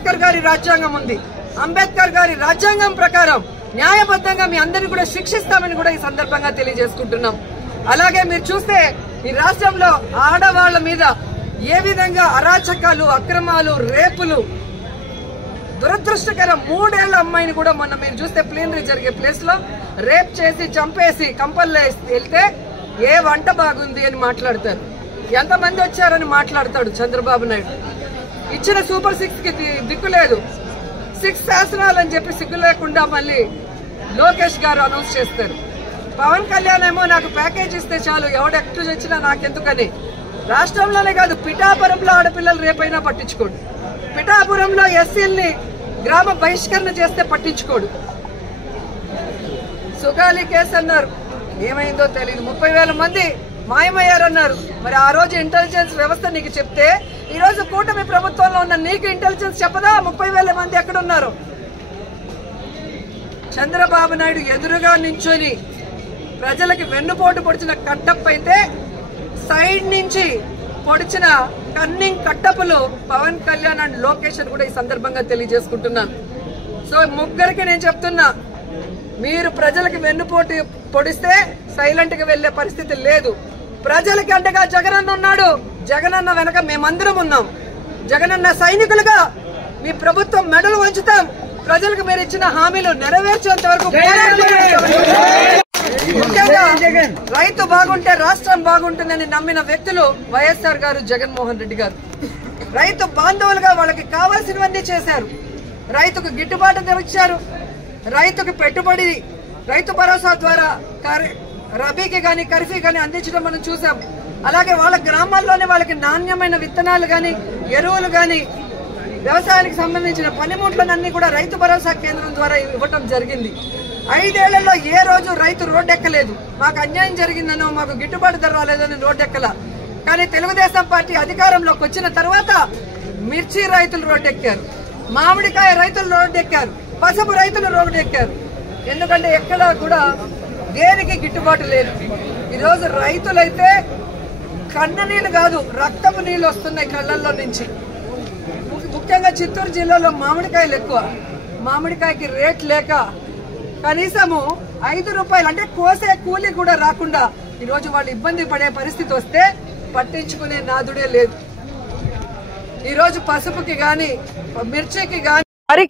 అంబేద్కర్ గారి రాజ్యాంగం ఉంది. అంబేద్కర్ గారి రాజ్యాంగం ప్రకారం న్యాయబద్ధంగా మీ అందరినీ కూడా శిక్షిస్తామని కూడా ఈ సందర్భంగా తెలియజేసుకుంటున్నాం. అలాగే మీరు చూస్తే ఈ రాష్ట్రంలో ఆడవాళ్ల మీద ఏ విధంగా అరాచకాలు, అక్రమాలు, రేపులు, దురదృష్టకరం 3 ఏళ్ల అమ్మాయిని కూడా మొన్న మీరు చూస్తే ప్లీనరీ జరిగే ప్లేస్ లో రేప్ చేసి చంపేసి కంపల్లో వెళ్తే ఏ వంట బాగుంది అని మాట్లాడతారు. ఎంతమంది వచ్చారని మాట్లాడతాడు చంద్రబాబు నాయుడు. ఇచ్చిన సూపర్ 6 కి దిక్కు లేదు. 6 శాసనాలు అని చెప్పి సిగ్గు లేకుండా మళ్ళీ లోకేష్ గారు అనౌన్స్ చేస్తారు. పవన్ కళ్యాణ్ ఏమో నాకు ప్యాకేజ్ ఇస్తే చాలు, ఎవడెక్టు వచ్చినా నాకెందుకని. రాష్ట్రంలోనే కాదు, పిఠాపురంలో ఆడపిల్లలు రేపైనా పట్టించుకోడు. పిఠాపురంలో ఎస్సీల్ని గ్రామ బహిష్కరణ చేస్తే పట్టించుకోడు. సుగాలి కేసు అన్నారు, ఏమైందో తెలియదు. 30,000 మంది మాయమయ్యారన్నారు. మరి ఆ రోజు ఇంటెలిజెన్స్ వ్యవస్థ నీకు చెప్తే ఈ రోజు కూటమి ప్రభుత్వంలో ఉన్న నీకు ఇంటెలిజెన్స్ చెప్పదా 30,000 మంది ఎక్కడున్నారు? చంద్రబాబు నాయుడు ఎదురుగా నించొని ప్రజలకి వెన్నుపోటు పొడిచిన కట్టప్ అయితే సైడ్ నుంచి పొడిచిన కన్నింగ్ కట్టపులు పవన్ కళ్యాణ్ అండ్ లోకేష్ అని కూడా ఈ సందర్భంగా తెలియజేసుకుంటున్నాను. సో ముగ్గురికి నేను చెప్తున్నా, మీరు ప్రజలకి వెన్నుపోటు పొడిస్తే సైలెంట్ గా వెళ్లే పరిస్థితి లేదు. ప్రజలకి అంటగా జగనన్న ఉన్నాడు. జగనన్న వెనక మేమందరం ఉన్నాం. జగనన్న సైనికులుగా మీ ప్రభుత్వం మెడలు వంచుతాం. ప్రజలకు మీరు ఇచ్చిన హామీలు నెరవేర్చేంత వరకు ముఖ్యంగా రైతు బాగుంటే రాష్ట్రం బాగుంటుందని నమ్మిన వ్యక్తులు వైఎస్ఆర్ గారు, జగన్మోహన్ రెడ్డి గారు. రైతు బాంధవులుగా వాళ్ళకి కావాల్సినవన్నీ చేశారు. రైతుకు గిట్టుబాటు ధర ఇచ్చారు. రైతుకు పెట్టుబడి రైతు భరోసా ద్వారా రబీకి గాని ఖరీఫీ గాని అందించడం మనం చూసాం. అలాగే వాళ్ళ గ్రామాల్లోనే వాళ్ళకి నాణ్యమైన విత్తనాలు గాని, ఎరువులు గాని, వ్యవసాయానికి సంబంధించిన పనిముట్లన్నీ కూడా రైతు భరోసా కేంద్రం ద్వారా ఇవ్వటం జరిగింది. 5 ఏళ్లలో ఏ రోజు రైతు రోడ్డెక్కలేదు. మాకు అన్యాయం జరిగిందనో, మాకు గిట్టుబాటు ధర రాలేదని రోడ్డెక్కల. కానీ తెలుగుదేశం పార్టీ అధికారంలోకి వచ్చిన తర్వాత మిర్చి రైతులు రోడ్డెక్కారు, మామిడికాయ రైతులు రోడ్డెక్కారు, పసుపు రైతులు రోడ్డెక్కారు. ఎందుకంటే ఎక్కడా కూడా దేనికి గిట్టుబాటు లేదు. ఈరోజు రైతులైతే కన్న నీళ్లు కాదు, రక్తపు నీళ్లు వస్తున్నాయి కళ్లల్లో నుంచి. ముఖ్యంగా చిత్తూరు జిల్లాలో మామిడికాయలు ఎక్కువ. మామిడికాయకి రేట్ లేక కనీసము 5 రూపాయలు అంటే కోసే కూలి కూడా రాకుండా ఈరోజు వాళ్ళు ఇబ్బంది పడే పరిస్థితి వస్తే పట్టించుకునే నాదుడే లేదు. ఈరోజు పసుపుకి గాని, మిర్చికి గాని